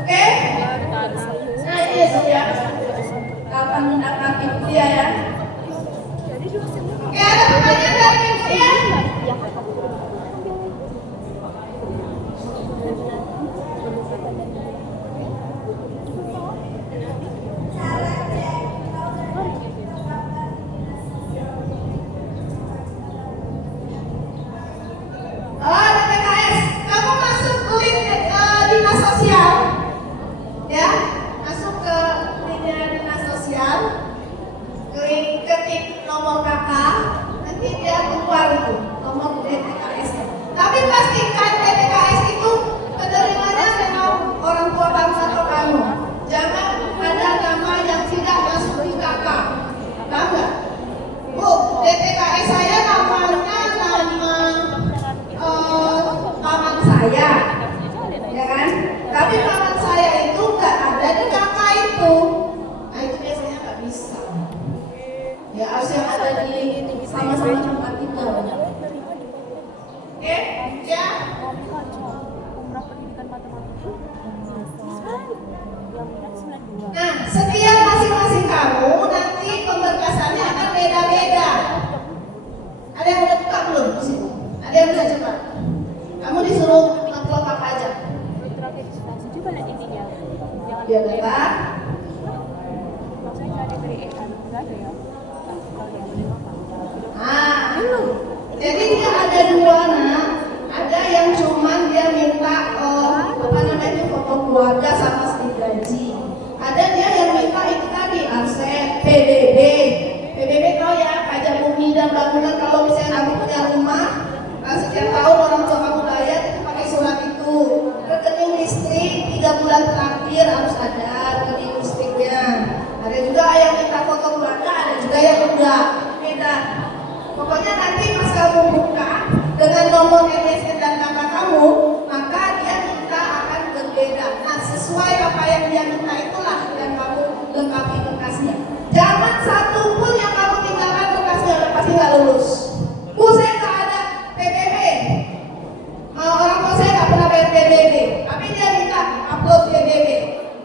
oke? Nah ini ya, kapan mendapati kuliah ya? Oke, ada pertanyaan dari kuliah? Dinas sosial, ya, masuk ke dinas sosial, ketik nomor KK, nanti dia keluar itu nomor DTKS. Tapi pastikan DTKS itu penerimanya memang orang tua kamu atau kamu. Jangan ada nama yang tidak masuk di KK. Tahu nggak? Bu, DTKS saya namanya nama paman saya. Ya kan? Tapi paman saya itu nggak ada di kakak itu. Nah itu biasanya nggak bisa. Ya harus yang ada di sama-sama tempat tinggal. Oke? Ya? Nah, setiap masing-masing kamu nanti pemberkasannya akan beda-beda. Ada yang udah buka belum di sini? Ada yang udah cepat? Kamu disuruh upload apa aja? Ya Bapak. Jadi dia ada dua nak. Ada yang cuman dia minta apa namanya foto keluarga sama slip gaji. Ada dia yang minta itu tadi aset, PBB. PBB tahu ya, pajak bumi dan bangunan. Kalau misalnya kamu punya rumah, setiap tahun orang tua kamu bayar itu pakai surat itu. Rekening listrik 3 bulan terakhir harus ada rekening listriknya. Ada juga yang minta foto keluarga, ada juga yang enggak. Beda. Pokoknya nanti pas kamu buka dengan nomor NSN dan nama kamu, maka dia minta akan berbeda. Nah, sesuai apa yang dia minta itulah yang kamu lengkapi berkasnya. Jangan satu pun yang kamu tinggalkan berkasnya, udah pasti nggak lulus. Bu, saya nggak ada PBB. Orang tua saya nggak pernah bayar PBB, tapi dia minta upload PBB.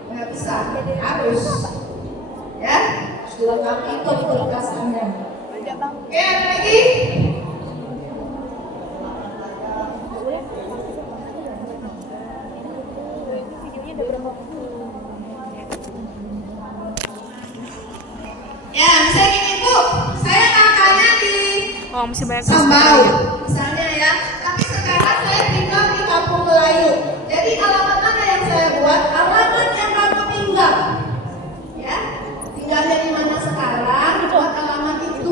Nggak bisa, harus. Ya, harus dilengkapi itu berkasnya. Oke, ada lagi? Ya, misalnya gini Bu, saya kakaknya di masih banyak Sambau, misalnya ya. Tapi sekarang saya tinggal di Kampung Melayu. Jadi alamat mana yang saya buat? Alamat yang kamu tinggal. Ya, tinggalnya di mana sekarang? Buat alamat itu.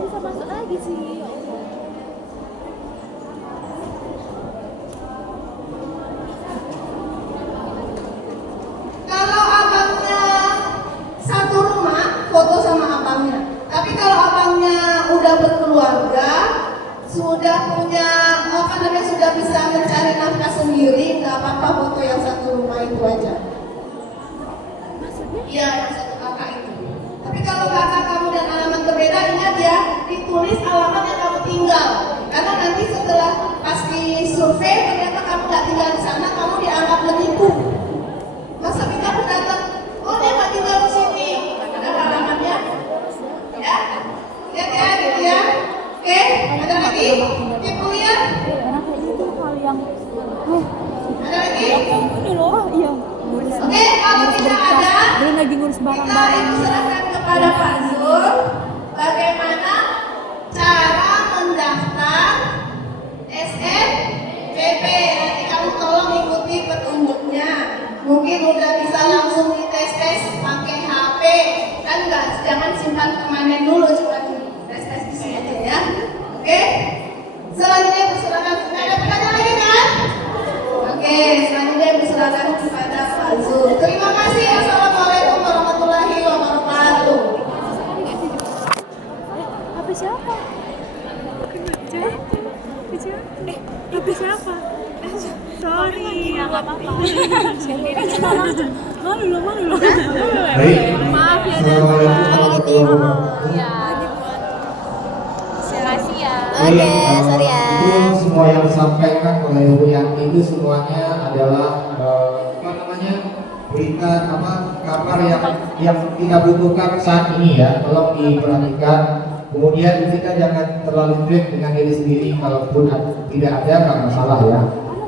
Bisa masuk lagi sih. Kalau abangnya satu rumah, foto sama abangnya. Tapi kalau abangnya udah berkeluarga, sudah punya apa namanya, sudah bisa mencari nafkah sendiri, nggak apa-apa foto yang satu rumah itu aja. Iya, yang satu kakak itu. Tapi kalau kakak kamu dan alamat berbeda, ingat ya, ditulis alamat yang kamu tinggal. Karena nanti setelah pasti survei ternyata kamu nggak tinggal di sana, kamu dianggap menipu. Masa kamu datang, oh dia nggak tinggal di sini, ada alamatnya. Ya, lihat ya, gitu ya. Oke, ada lagi? Oke, kuliah. Ada lagi? Oke, kalau tidak ada, belum lagi ngurus kita barang-barang. serahkan kepada Pak Zul bagaimana cara mendaftar SNBP. Nanti kamu tolong ikuti petunjuknya. Mungkin udah bisa langsung dites-tes pakai HP. Kan enggak, jangan simpan permanen dulu, cuma tes-tes di sini aja ya. Oke? Selanjutnya persilakan. Ada pertanyaan lagi kan? Oke, selanjutnya persilakan kepada Pak Zul. Terima kasih. Assalamualaikum warahmatullahi wabarakatuh. Apa siapa? Itu siapa? Sorry, nggak apa-apa. Malu loh. Baik. Maaf ya. Assalamualaikum warahmatullahi wabarakatuh. Ya. Makasih ya. Oke, sorry ya. Itu semua yang disampaikan oleh Bu Yanti itu semuanya adalah berita kabar yang kita butuhkan saat ini ya. Tolong diperhatikan. Kemudian kita jangan terlalu strict dengan diri sendiri, kalaupun tidak ada nggak masalah ya.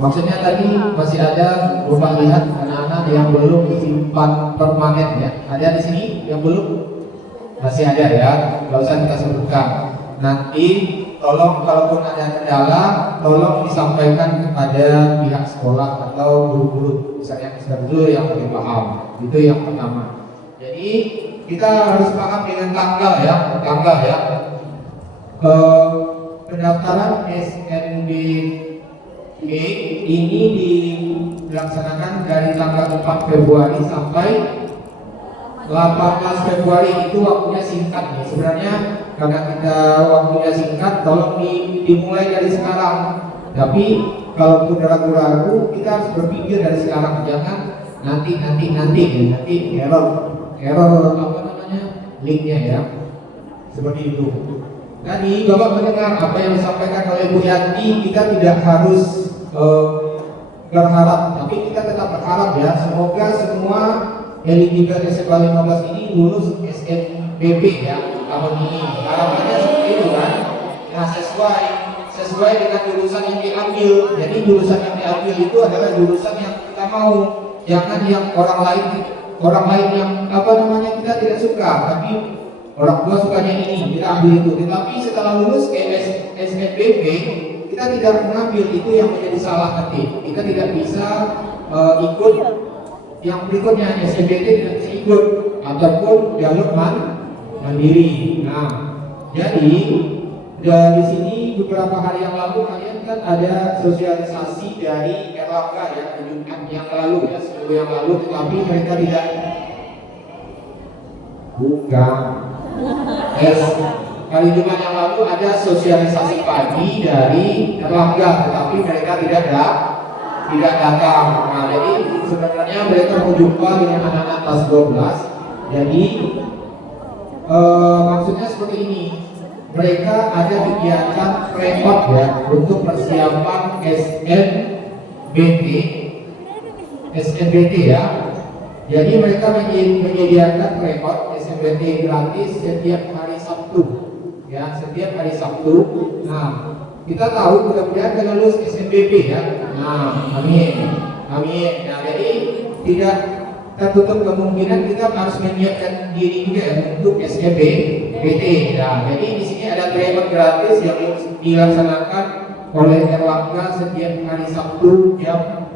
Maksudnya tadi masih ada Bapak lihat anak-anak yang belum disimpan permanen ya. Ada di sini yang belum? Masih ada ya, nggak usah kita sebutkan. Nanti tolong kalaupun ada kendala, tolong disampaikan kepada pihak sekolah atau guru-guru, misalnya Mister Zul yang lebih paham. Itu yang pertama. Jadi kita harus paham dengan tanggal ya. Pendaftaran SNBP ini dilaksanakan dari tanggal 4 Februari sampai 18 Februari. Itu waktunya singkat nih. Sebenarnya karena kita waktunya singkat, tolong dimulai dari sekarang. Tapi kalau udah ragu-ragu, kita harus berpikir dari sekarang, jangan nanti error linknya ya. Seperti itu. Tadi Bapak mendengar apa yang disampaikan oleh Bu Yanti, kita tidak harus berharap, tapi kita tetap berharap ya, semoga semua eligible SMA 15 ini lulus SNBP ya tahun ini. Harapannya seperti itu kan. Nah, sesuai dengan jurusan yang diambil. Jadi jurusan yang diambil itu adalah jurusan yang kita mau, jangan yang orang lain yang kita tidak suka, tapi orang tua sukanya ini, kita ambil itu. Tetapi setelah lulus ke SNBP, kita tidak mengambil itu, yang menjadi salah nanti. Kita tidak bisa ikut yang berikutnya, SNBP tidak bisa ikut, ataupun jalur mandiri. Nah, jadi dari sini beberapa hari yang lalu kalian kan ada sosialisasi dari Erlangga ya, Jumat yang lalu ya, seminggu yang lalu, tetapi mereka tidak kali Jumat yang lalu ada sosialisasi pagi dari Erlangga, tetapi mereka tidak datang. Nah, jadi sebenarnya mereka mau jumpa dengan anak-anak kelas 12. Jadi maksudnya seperti ini. Mereka ada kegiatan pre-op ya untuk persiapan SNBT ya. Jadi mereka menyediakan pre-op SNBT gratis setiap hari Sabtu ya, setiap hari Sabtu. Nah, kita tahu mudah-mudahan kita lulus SNBP ya. Nah, amin. Nah, jadi tidak tertutup kemungkinan kita harus menyiapkan diri juga ya untuk SNBT. Nah, jadi di sini ada pre-op gratis yang dilaksanakan oleh Erlangga setiap hari Sabtu jam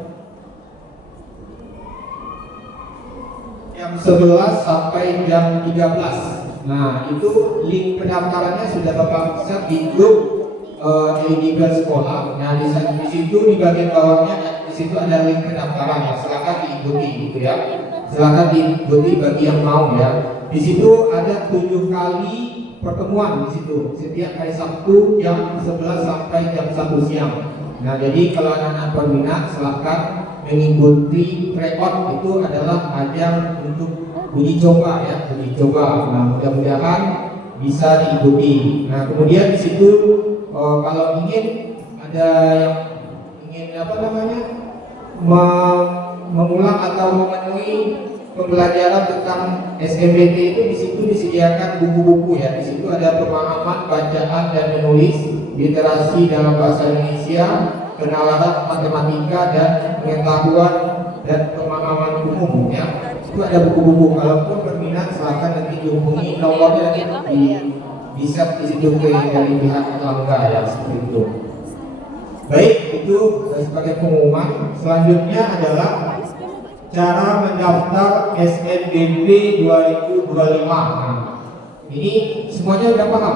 11 sampai jam 13. Nah, itu link pendaftarannya sudah Bapak bisa di grup eligible sekolah. Nah, di situ di bagian bawahnya di situ ada link pendaftaran ya. Silakan diikuti gitu ya. Silakan diikuti bagi yang mau ya. Di situ ada 7 kali pertemuan di situ setiap hari Sabtu jam 11 sampai jam 1 siang. Nah, jadi kalau anak-anak berminat silakan mengikuti pre-op. Itu adalah ajang untuk uji coba ya, uji coba. Nah, mudah-mudahan bisa diikuti. Nah, kemudian di situ kalau ingin ada yang ingin mengulang atau memenuhi pembelajaran tentang SNBT itu, di situ disediakan buku-buku ya. Di situ ada pemahaman bacaan dan menulis, literasi dalam bahasa Indonesia, kenalan matematika dan pengetahuan dan pemahaman umum ya. Itu ada buku-buku. Kalaupun berminat silakan nanti dihubungi, nomornya bisa di situ dari pihak Erlangga ya, seperti itu. Baik, itu sebagai pengumuman. Selanjutnya adalah cara mendaftar SNBP 2025. Nah, ini semuanya udah paham?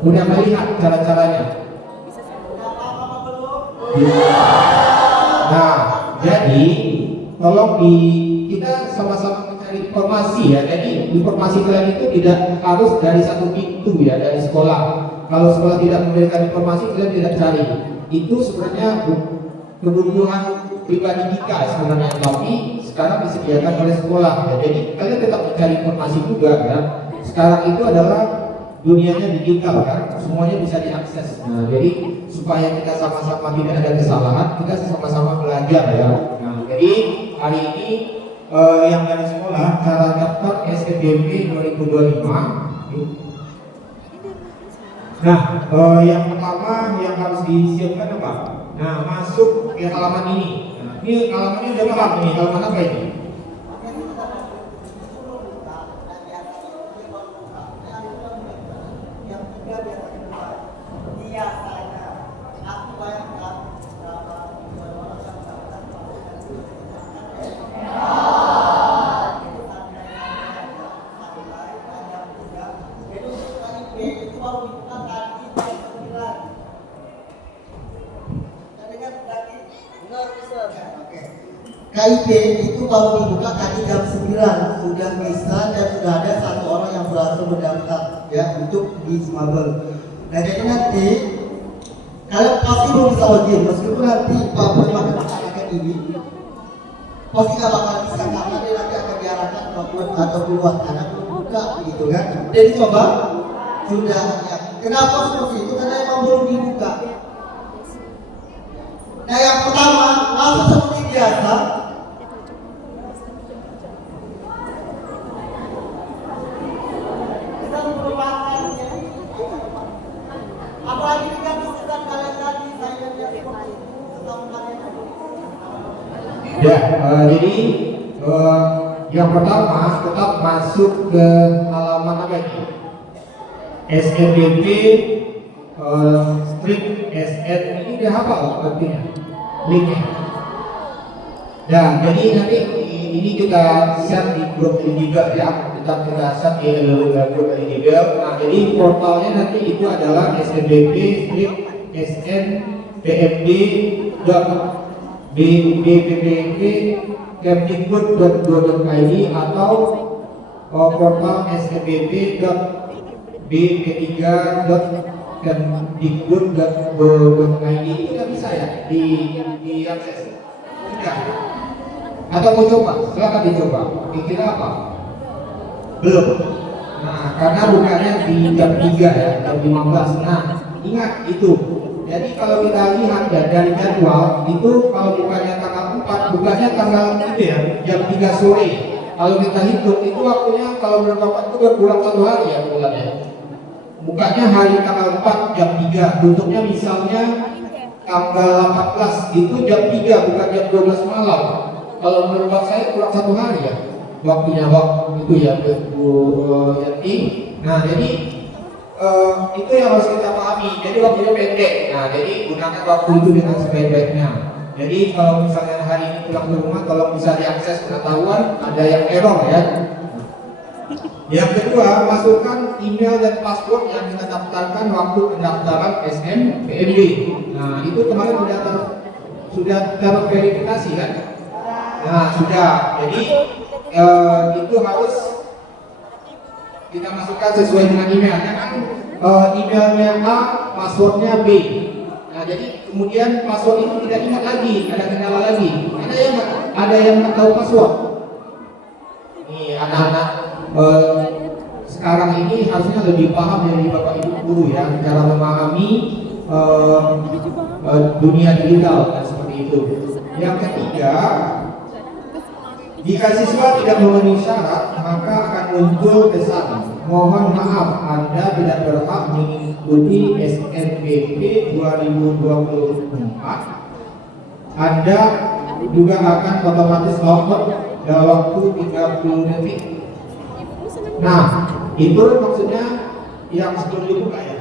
Udah melihat cara-caranya? Nah, jadi tolong kita sama-sama mencari informasi ya. Jadi informasi kalian itu tidak harus dari satu pintu ya, dari sekolah. Kalau sekolah tidak memberikan informasi, kalian tidak cari. Itu sebenarnya kebutuhan pribadi kita sebenarnya, tapi sekarang disediakan oleh sekolah ya. Jadi kalian tetap mencari informasi juga ya. Sekarang itu adalah dunianya digital kan, semuanya bisa diakses. Nah, jadi supaya kita sama-sama tidak ada kesalahan, kita sama-sama belajar ya. Nah, jadi hari ini yang dari sekolah cara daftar SNBP 2025. Nah, yang pertama yang harus disiapkan apa? Nah, masuk ke halaman ini. Nah, ini halamannya udah paham nih, halaman apa ini? KIP itu baru dibuka tadi jam 9, sudah bisa dan sudah ada satu orang yang berhasil mendaftar ya untuk di Smabel. Nah jadi nanti kalian pasti belum bisa login, meskipun nanti Pak Bupati akan ini pasti nggak bakal bisa karena dia nanti akan diarahkan atau keluar karena belum buka gitu kan. Jadi coba sudah ya. Kenapa seperti itu? Karena emang belum dibuka. Nah yang pertama langsung seperti biasa. Apalagi dengan sistem kalian tadi Ya, jadi yang pertama tetap masuk ke halaman apa ini? SNBP strip SN ini udah hafal artinya linknya. Nah, jadi nanti ini kita share di grup Telegram ya, kita share di grup Telegram. Nah, jadi portalnya nanti itu adalah SNBP strip SN PMD bppkemdikbud.go.id atau portal snbp.b3.kemdikbud.go.id itu nggak bisa ya diakses? Sudah? Atau mau coba? Silakan dicoba. Kira apa? Belum. Nah, karena bukannya di jam 3 ya, jam 15. Nah, ingat itu. Jadi kalau kita lihat ya, dari jadwal itu kalau bukannya tanggal 4, bukannya tanggal itu ya, jam 3 sore. Kalau kita hitung itu waktunya kalau menurut Bapak itu berkurang 1 hari ya bulannya. Bukannya hari tanggal 4 jam 3, bentuknya misalnya tanggal 14 itu jam 3 bukan jam 12 malam. Kalau menurut saya kurang 1 hari ya waktunya waktu itu ya Bu Yanti. Nah jadi itu yang harus kita pahami. Jadi waktunya pendek. Nah jadi gunakan waktu itu dengan sebaik-baiknya. Jadi kalau misalnya hari ini pulang ke rumah, kalau bisa diakses pengetahuan ada yang error ya. Yang kedua, masukkan email dan password yang kita daftarkan waktu pendaftaran SNMPMB. Nah itu kemarin sudah terverifikasi kan? Nah sudah. Jadi itu harus kita masukkan sesuai dengan email. Jangan emailnya A, passwordnya B. Nah jadi kemudian password itu tidak ingat lagi, ada kendala lagi. Ada yang nggak tahu password. Nih anak-anak sekarang ini harusnya lebih paham dari Bapak Ibu guru ya, cara memahami dunia digital dan seperti itu. Yang ketiga, jika siswa tidak memenuhi syarat, maka akan muncul pesan, mohon maaf Anda tidak berhak mengikuti SNBP 2024. Anda juga akan otomatis out dalam waktu 30 detik. Nah, itu maksudnya yang sebelum dibuka ya.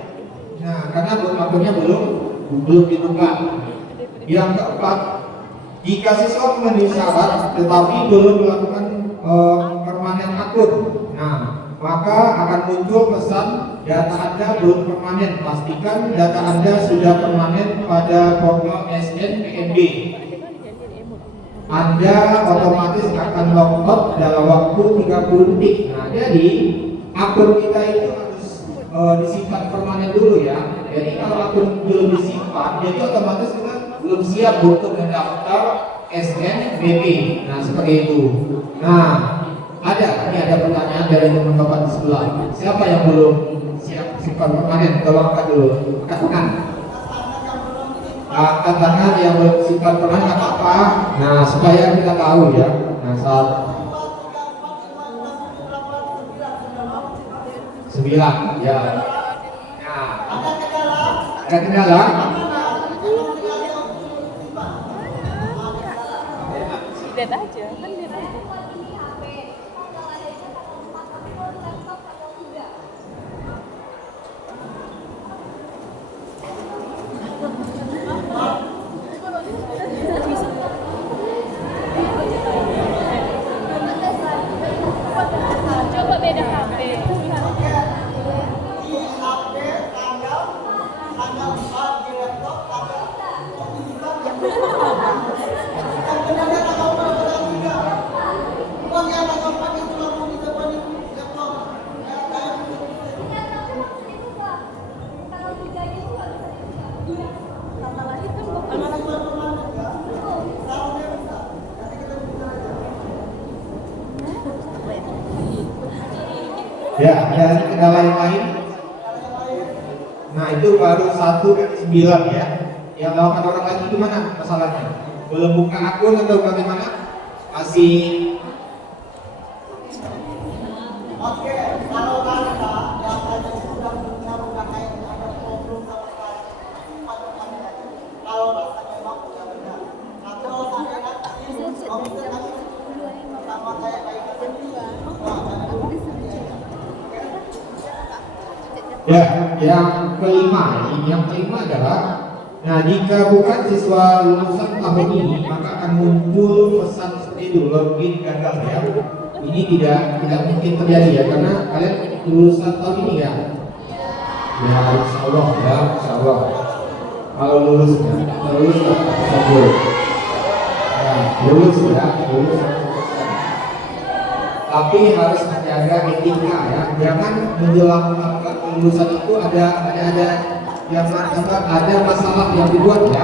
Nah, karena akunnya belum dibuka. Yang keempat, Jika siswa memenuhi syarat tetapi belum melakukan permanen akun, nah maka akan muncul pesan data Anda belum permanen. Pastikan data Anda sudah permanen pada portal SNPNB. Anda otomatis akan logout dalam waktu 30 detik. Nah, jadi akun kita itu harus disimpan permanen dulu ya. Jadi kalau akun belum disimpan, jadi otomatis kita belum siap untuk mendaftar SNBP. Nah, seperti itu. Nah, ini ada pertanyaan dari teman Bapak di sebelah. Siapa yang belum siap simpan permanen? Tolong angkat dulu. Angkat tangan. Angkat tangan yang belum simpan permanen apa? Nah, supaya kita tahu ya. Nah, saat 9 ya. Nah, ada kendala? Lihat aja, kan lihat aja. Coba beda HP. Ya, ada kendala yang lain? Nah, itu baru 1 dari 9 ya. Yang 8 orang lagi gimana masalahnya? Belum buka akun atau bagaimana? Masih Oke, kalau Anda yang ada sudah punya udah kayak ada problem sama sekali, kalau rasanya memang sudah benar. Nah, kalau saya nanti komputer nanti sama kayak ya, yang kelima adalah, nah jika bukan siswa lulusan tahun ini, maka akan muncul pesan seperti itu, login gagal ya. Ini tidak mungkin terjadi ya, karena kalian lulusan tahun ini ya. Ya, insya Allah ya, insya Allah. Kalau lulus ya, lulus ya, lulus ya, lulus. Tapi harus menjaga etika ya, jangan menjelang kelulusan itu ada masalah yang dibuat ya.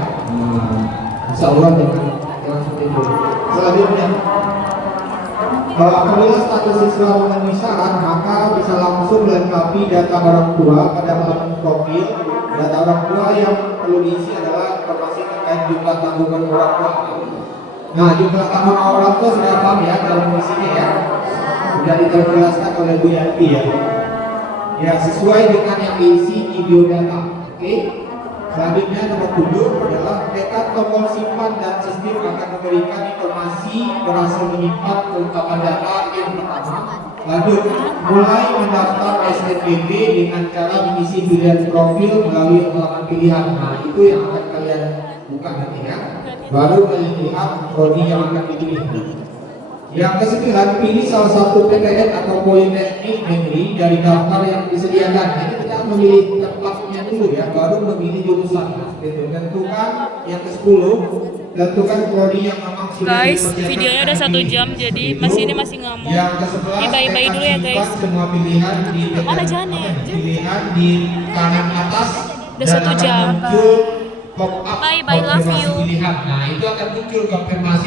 Insya Allah jangan seperti itu. Selanjutnya, apabila status siswa memenuhi syarat, maka bisa langsung melengkapi data orang tua pada halaman profil. Data orang tua yang perlu diisi adalah informasi terkait jumlah tanggungan orang tua. Nah, jumlah tanggungan orang tua sudah paham ya dalam isinya ya. Sudah dijelaskan oleh Bu Yanti ya. Ya, sesuai dengan yang diisi di biodata. Oke. Selanjutnya nomor 7 adalah tekad tombol simpan dan sistem akan memberikan informasi berhasil menyimpan kelengkapan data yang pertama. Lanjut, mulai mendaftar SNBP dengan cara mengisi pilihan profil melalui halaman pilihan. Nah, itu yang akan kalian buka nanti ya. Baru melihat prodi yang akan dipilih. Yang ke-9, pilih salah satu PTN atau politeknik negeri dari daftar yang disediakan. Jadi kita memilih tempatnya dulu ya, baru memilih jurusan. Tentukan yang ke-10, tentukan prodi yang memang sudah Guys, dipersiapkan. videonya udah 1 jam, jadi ini masih ngomong. Yang ke-11, Ini bye-bye dulu ya guys. semua pilihan di Mana Janet? pilihan di kanan atas. Udah 1 jam. Muncul pop-up Bye, love you. konfirmasi pilihan. Nah, itu akan muncul konfirmasi